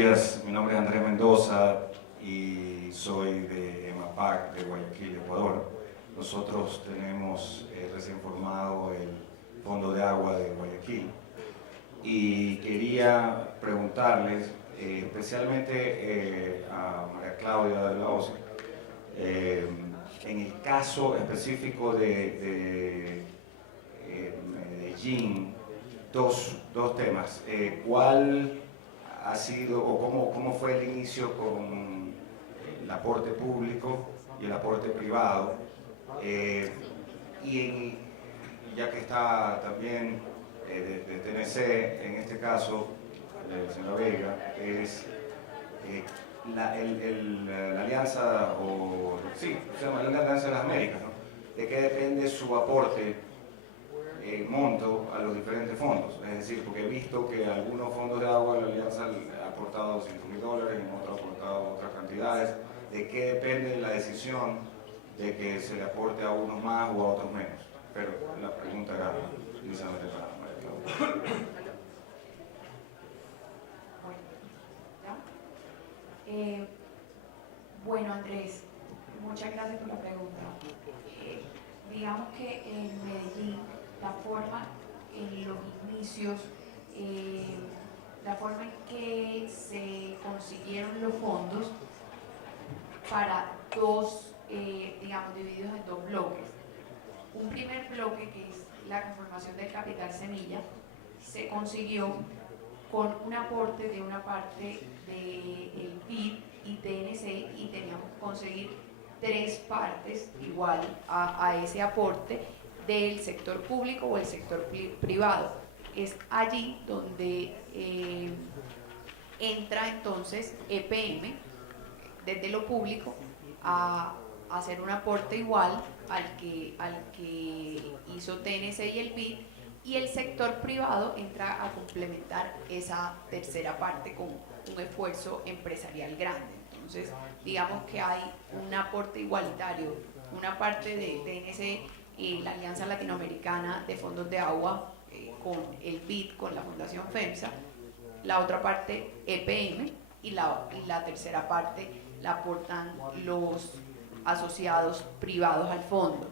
días, mi nombre es Andrés Mendoza y soy de EMAPAC de Guayaquil, Ecuador. Nosotros tenemos recién formado el Fondo de Agua de Guayaquil y quería preguntarles, especialmente a María Claudia de la OCE, en el caso específico de Medellín, dos temas. ¿Cuál ha sido o cómo fue el inicio con el aporte público y el aporte privado? Ya que está también de TNC, en este caso, de señora Vega, es la alianza, se llama la Alianza de las Américas, ¿no? ¿De qué depende su aporte en monto a los diferentes fondos? Es decir, porque he visto que algunos fondos de agua la Alianza ha aportado $200.000, en otros ha aportado otras cantidades. ¿De qué depende la decisión de que se le aporte a unos más o a otros menos? Pero la pregunta era inicialmente para María Claudia. Bueno, Andrés, muchas gracias por la pregunta. Digamos que en Medellín, la forma en los inicios, la forma en que se consiguieron los fondos para dos, digamos, divididos en dos bloques. Un primer bloque, que es la conformación del capital semilla, se consiguió con un aporte de una parte del BID y TNC, y teníamos que conseguir tres partes igual a ese aporte del sector público o el sector privado. Es allí donde entra entonces EPM desde lo público a hacer un aporte igual al que hizo TNC y el BID, y el sector privado entra a complementar esa tercera parte con un esfuerzo empresarial grande. Entonces, digamos que hay un aporte igualitario, una parte de TNC y la Alianza Latinoamericana de Fondos de Agua con el BID, con la Fundación FEMSA, la otra parte EPM, y la tercera parte la aportan los asociados privados al fondo.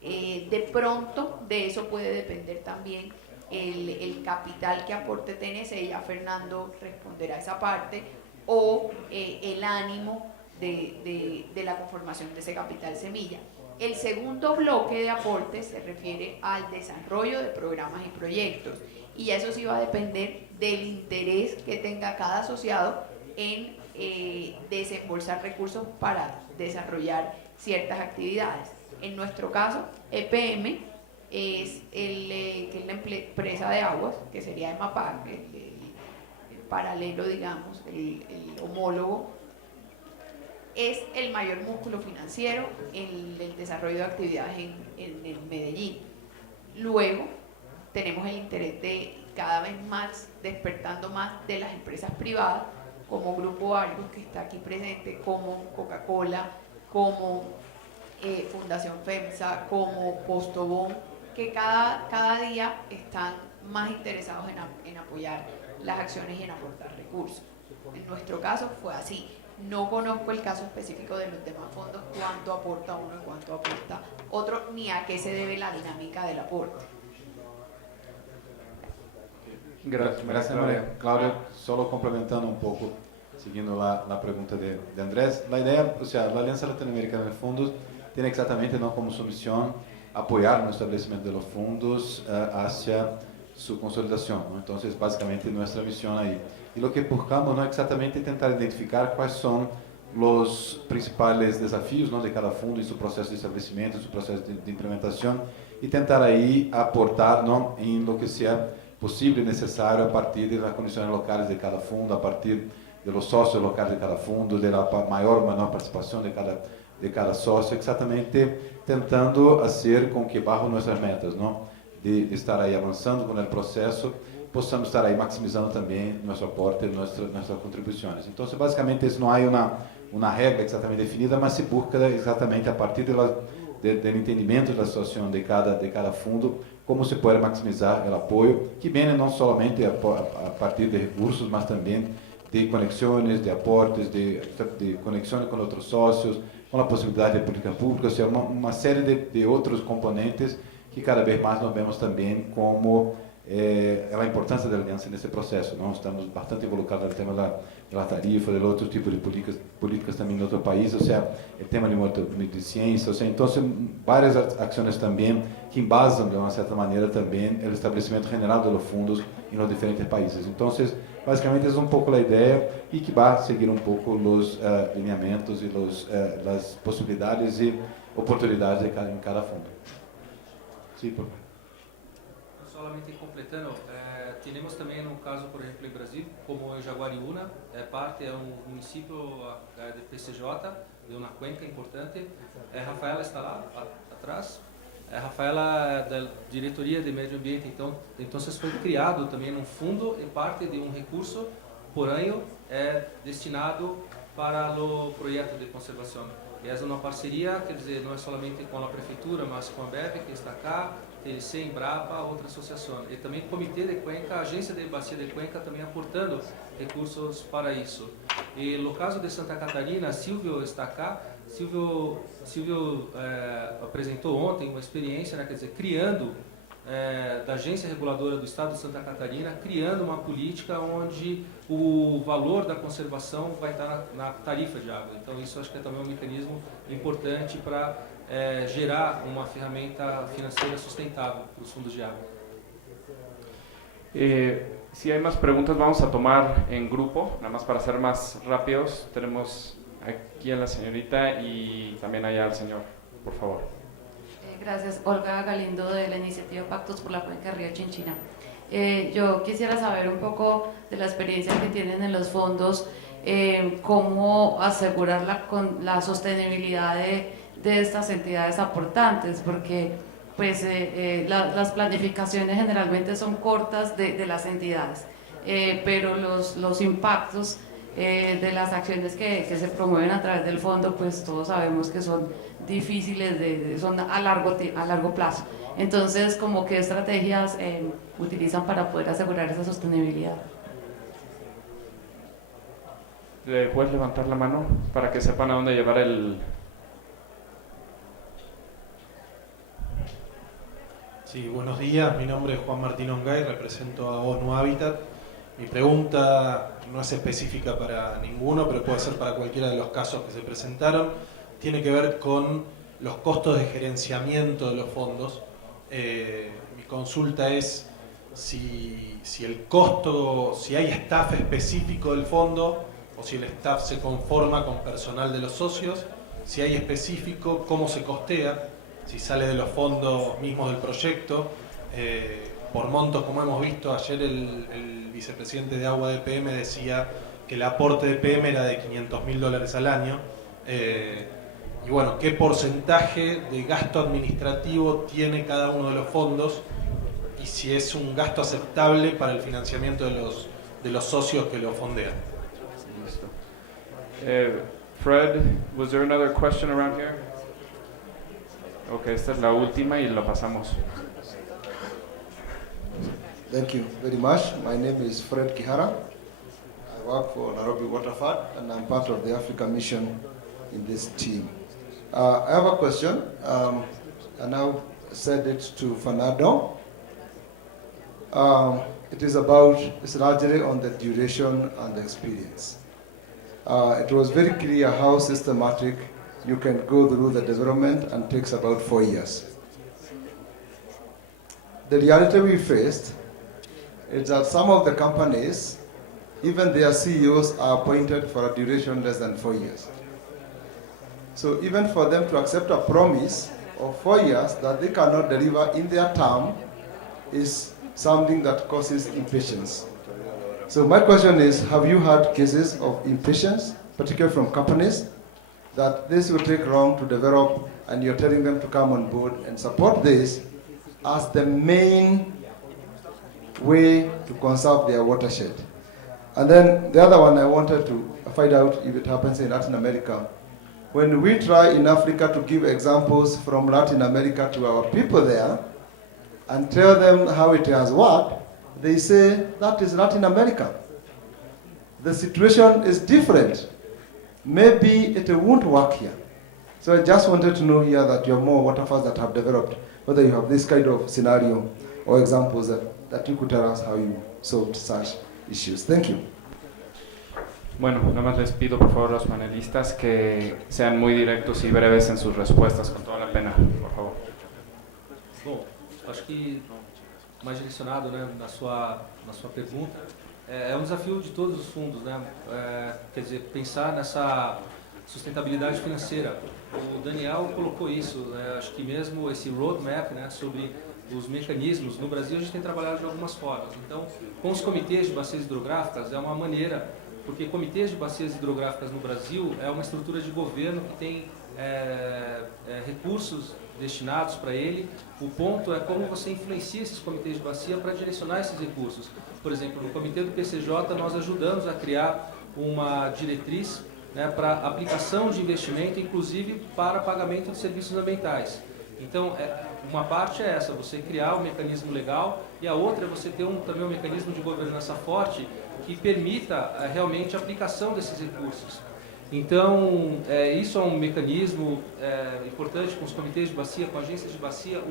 De pronto de eso puede depender también el capital que aporte TNC, ya Fernando responderá a esa parte, o el ánimo de la conformación de ese capital semilla. El segundo bloque de aportes se refiere al desarrollo de programas y proyectos, y ya eso sí va a depender del interés que tenga cada asociado en desembolsar recursos para desarrollar ciertas actividades. En nuestro caso, EPM es la empresa de aguas, que sería EMAPAC, el paralelo, digamos, el homólogo, es el mayor músculo financiero en el desarrollo de actividades en Medellín. Luego tenemos el interés de cada vez más, despertando más de las empresas privadas, como Grupo Argos, que está aquí presente, como Coca-Cola, como Fundación FEMSA, como Postobón, que cada día están más interesados en apoyar las acciones y en aportar recursos. En nuestro caso fue así. No conozco el caso específico de los demás fondos, cuánto aporta uno y cuánto aporta otro, ni a qué se debe la dinámica del aporte. Gracias, María Claudia. Solo complementando un poco, siguiendo la pregunta de Andrés, la idea, o sea, la Alianza Latinoamericana de Fondos tiene exactamente, ¿no?, como su misión apoyar el establecimiento de los fondos hacia su consolidación, ¿no? Entonces, básicamente, nuestra misión ahí. Y lo que buscamos, ¿no?, exactamente intentar identificar cuáles son los principales desafíos, ¿no?, de cada fondo en su proceso de establecimiento, en su proceso de implementación, y tentar ahí aportar, ¿no?, en lo que sea posible y necesario a partir de las condiciones locales de cada fondo, a partir de los socios locales de cada fondo, de la mayor o menor participación de cada socio, exactamente tentando hacer con que bajo nuestras metas, ¿no?, de estar ahí avanzando con el proceso, possamos estar aí maximizando também nosso aporte, nossas contribuições. Então, basicamente, isso não há uma regra exatamente definida, mas se busca exatamente a partir do entendimento da situação de cada fundo, como se pode maximizar o apoio, que vem não somente a partir de recursos, mas também de conexiones, de aportes, de conexiones con otros socios, con la posibilidad de política pública, o sea, una serie de otros componentes que cada vez más nos vemos también como la importancia de la alianza en este proceso, ¿no? Estamos bastante involucrados en el tema de la tarifa, de otros tipos de políticas también en otros países, o sea, el tema de ciencia, o sea, entonces varias acciones también que embasan de una cierta manera también el establecimiento general de los fondos en los diferentes países. Entonces, básicamente es un poco la idea y que va a seguir un poco los lineamientos y las posibilidades y oportunidades en cada fondo. Sí, por favor. Solamente completando, tenemos también un caso, por ejemplo, en Brasil, como Jaguariúna, é un municipio de PCJ, de una cuenca importante. Rafaela está lá atrás. Rafaela da Diretoria de Medio Ambiente, então foi criado também um fundo em parte de um recurso por ano destinado para o projeto de conservação. E é uma parceria, quer dizer, não é somente com a prefeitura, mas com a BEP, que está cá, TLC, Embrapa, outra associação. E também o Comitê de Cuenca, a Agência de Bacia de Cuenca também aportando recursos para isso. E no caso de Santa Catarina, Silvio está cá. Silvio apresentou ontem uma experiência, né, quer dizer, criando, da Agência Reguladora do Estado de Santa Catarina, criando uma política onde o valor da conservação vai estar na tarifa de água. Então isso acho que é também um mecanismo importante para gerar uma ferramenta financeira sustentável para os fundos de água. Si hay más preguntas vamos a tomar en grupo, nada más para ser más rápidos. Tenemos aquí a la señorita y también allá al señor, por favor. Gracias, Olga Galindo de la iniciativa Pactos por la Cuenca Río Chinchina. Yo quisiera saber un poco de la experiencia que tienen en los fondos, cómo asegurar la sostenibilidad de estas entidades aportantes, porque pues, las planificaciones generalmente son cortas de las entidades, pero los impactos de las acciones que se promueven a través del fondo, pues todos sabemos que son difíciles, son a largo plazo. Entonces, ¿como qué estrategias utilizan para poder asegurar esa sostenibilidad? ¿Le puedes levantar la mano para que sepan a dónde llevar el...? Sí, buenos días. Mi nombre es Juan Martín Ongay, represento a ONU Habitat. Mi pregunta no es específica para ninguno, pero puede ser para cualquiera de los casos que se presentaron. Tiene que ver con los costos de gerenciamiento de los fondos. Mi consulta es si el costo, si hay staff específico del fondo o si el staff se conforma con personal de los socios, si hay específico, cómo se costea, si sale de los fondos mismos del proyecto, por montos como hemos visto. Ayer el vicepresidente de Agua de PM decía que el aporte de PM era de $500.000 al año. Y bueno, ¿qué porcentaje de gasto administrativo tiene cada uno de los fondos? Y si es un gasto aceptable para el financiamiento de los socios que lo fondean. Fred, was there another question around here? Okay, esta es la última y lo pasamos. Thank you very much. My name is Fred Kihara. I work for Nairobi Waterford and I'm part of the Africa mission in this team. I have a question. I now said it to Fernando. It's largely on the duration and the experience. It was very clear how systematic you can go through the development and takes about 4 years. The reality we faced is that some of the companies, even their CEOs are appointed for a duration less than 4 years. So even for them to accept a promise of 4 years that they cannot deliver in their term is something that causes impatience. So my question is, have you had cases of impatience, particularly from companies, that this will take long to develop and you're telling them to come on board and support this as the main way to conserve their watershed? And then the other one, I wanted to find out if it happens in Latin America. When we try in Africa to give examples from Latin America to our people there and tell them how it has worked, they say that is Latin America. the situation is different. Maybe it won't work here. So I just wanted to know here that you have more waterfalls that have developed, whether you have this kind of scenario or examples that you could tell us how you solved such issues. Thank you. Bueno, nada más les pido por favor a los panelistas que sean muy directos y breves en sus respuestas, con toda la pena, por favor. Bom, acho que mais direcionado, né, na sua pergunta, é um desafio de todos os fundos, né? Quer dizer, pensar nessa sustentabilidade financeira. O Daniel colocou isso, né? Acho que mesmo esse roadmap, né, sobre os mecanismos, no Brasil a gente tem trabalhado de algumas formas. Então, com os comitês de bacias hidrográficas é uma maneira, porque comitês de bacias hidrográficas no Brasil é uma estrutura de governo que tem recursos destinados para ele. O ponto é como você influencia esses comitês de bacia para direcionar esses recursos. Por exemplo, no comitê do PCJ nós ajudamos a criar uma diretriz, né, para aplicação de investimento, inclusive para pagamento de serviços ambientais. Então, uma parte é essa, você criar um mecanismo legal, e a outra é você ter também um mecanismo de governança forte que permita realmente a aplicação desses recursos. Então, isso é um mecanismo importante com os comitês de bacia, com agências de bacia,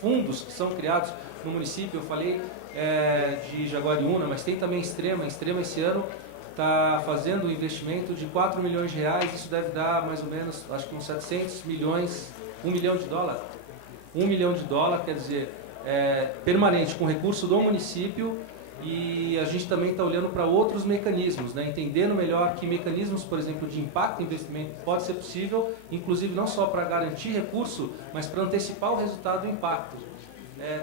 fundos que são criados no município. Eu falei de Jaguariúna, mas tem também Extrema. Extrema esse ano está fazendo um investimento de 4 milhões de reais, isso deve dar mais ou menos, acho que uns 700 milhões, $1 milhão. $1 milhão, quer dizer, permanente, com recurso do município, e a gente também está olhando para outros mecanismos, né, entendendo melhor que mecanismos, por exemplo, de impacto e investimento pode ser possível, inclusive não só para garantir recurso, mas para antecipar o resultado do impacto.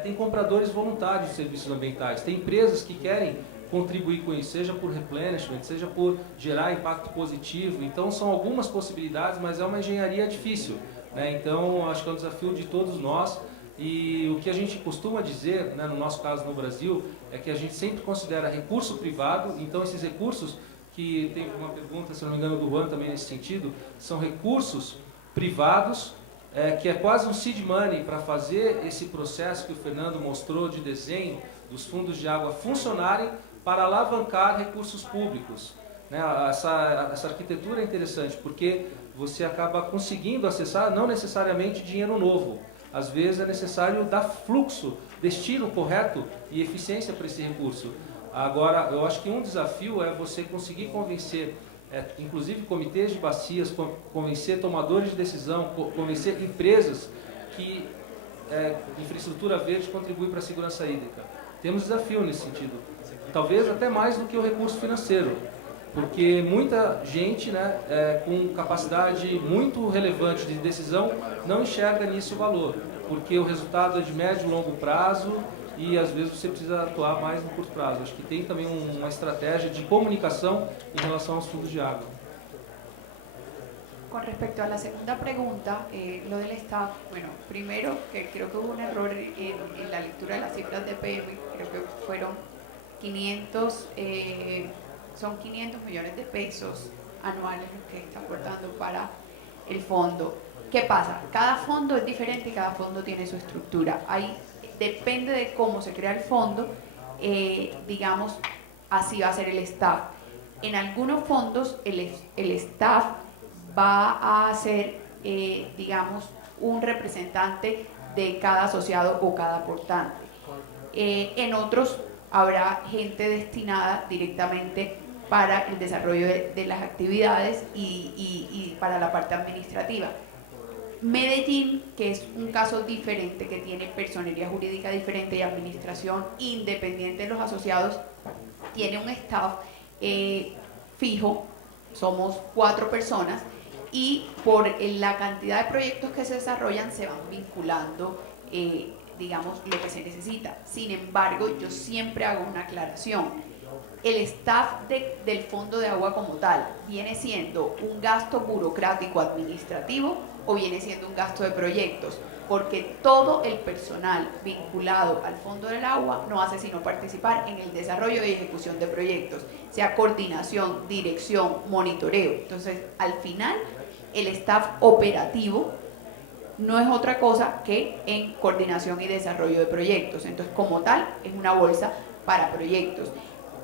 Tem compradores voluntários de serviços ambientais, tem empresas que querem contribuir com isso, seja por replenishment, seja por gerar impacto positivo. Então são algumas possibilidades, mas é uma engenharia difícil, né? Então acho que é um desafio de todos nós, e o que a gente costuma dizer, né, no nosso caso no Brasil, é que a gente sempre considera recurso privado. Então esses recursos, que tem uma pergunta, se não me engano, do Juan também nesse sentido, são recursos privados, que é quase um seed money para fazer esse processo que o Fernando mostrou de desenho dos fundos de água funcionarem para alavancar recursos públicos, né? Essa arquitetura é interessante porque você acaba conseguindo acessar não necessariamente dinheiro novo. Às vezes é necessário dar fluxo, destino correto e eficiência para esse recurso. Agora, eu acho que um desafio é você conseguir convencer, inclusive comitês de bacias, convencer tomadores de decisão, convencer empresas que infraestrutura verde contribui para a segurança hídrica. Temos desafio nesse sentido, talvez até mais do que o recurso financeiro, porque muita gente, né, com capacidade muito relevante de decisão não enxerga nisso o valor, porque o resultado é de médio e longo prazo e às vezes você precisa atuar mais no curto prazo. Acho que tem também uma estratégia de comunicação em relação aos fundos de água. Con respecto a la segunda pregunta, lo del staff, bueno, primero que creo que hubo un error en la lectura de las cifras de PM, creo que fueron 500 millones de pesos anuales los que está aportando para el fondo. ¿Qué pasa? Cada fondo es diferente y cada fondo tiene su estructura. Ahí depende de cómo se crea el fondo, digamos, así va a ser el staff. En algunos fondos el staff va a ser, digamos, un representante de cada asociado o cada aportante. En otros habrá gente destinada directamente para el desarrollo de las actividades y para la parte administrativa. Medellín, que es un caso diferente, que tiene personería jurídica diferente y administración independiente de los asociados, tiene un staff fijo, somos 4 personas, y por la cantidad de proyectos que se desarrollan se van vinculando, digamos, lo que se necesita. Sin embargo, yo siempre hago una aclaración. El staff del Fondo de Agua como tal viene siendo un gasto burocrático administrativo o viene siendo un gasto de proyectos, porque todo el personal vinculado al Fondo del Agua no hace sino participar en el desarrollo y ejecución de proyectos, sea coordinación, dirección, monitoreo. Entonces, al final, el staff operativo no es otra cosa que en coordinación y desarrollo de proyectos. Entonces, como tal, es una bolsa para proyectos.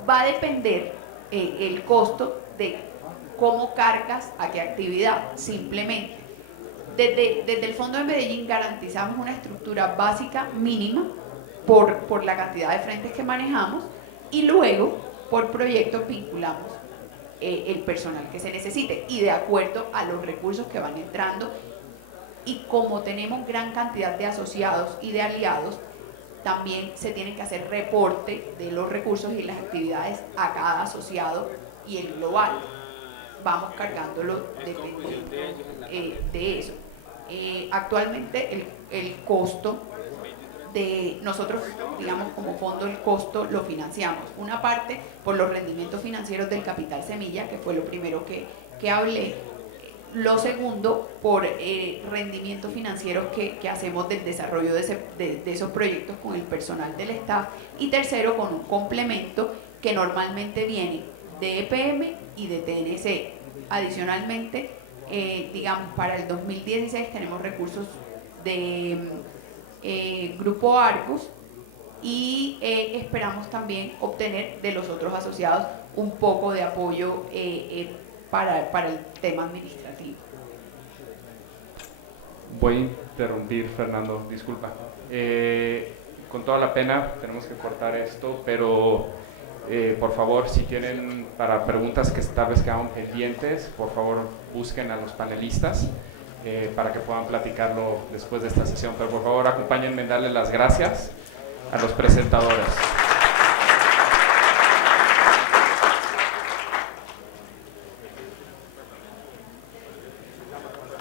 Va a depender el costo de cómo cargas a qué actividad. Simplemente, desde el Fondo de Medellín garantizamos una estructura básica mínima por la cantidad de frentes que manejamos, y luego por proyectos vinculamos el personal que se necesite y de acuerdo a los recursos que van entrando. Y como tenemos gran cantidad de asociados y de aliados, también se tiene que hacer reporte de los recursos y las actividades a cada asociado y el global. Vamos cargándolo dependiendo de eso. Actualmente el costo de nosotros, digamos como fondo, el costo lo financiamos. Una parte por los rendimientos financieros del capital semilla, que fue lo primero que hablé. Lo segundo, por rendimientos financieros que hacemos del desarrollo de esos proyectos con el personal del staff. Y tercero, con un complemento que normalmente viene de EPM y de TNC. Adicionalmente, digamos, para el 2016 tenemos recursos de Grupo Argos y esperamos también obtener de los otros asociados un poco de apoyo para el tema administrativo. Voy a interrumpir, Fernando, disculpa. Con toda la pena tenemos que cortar esto, pero por favor, si tienen para preguntas que tal vez quedaron pendientes, por favor busquen a los panelistas para que puedan platicarlo después de esta sesión. Pero por favor acompáñenme en darle las gracias a los presentadores.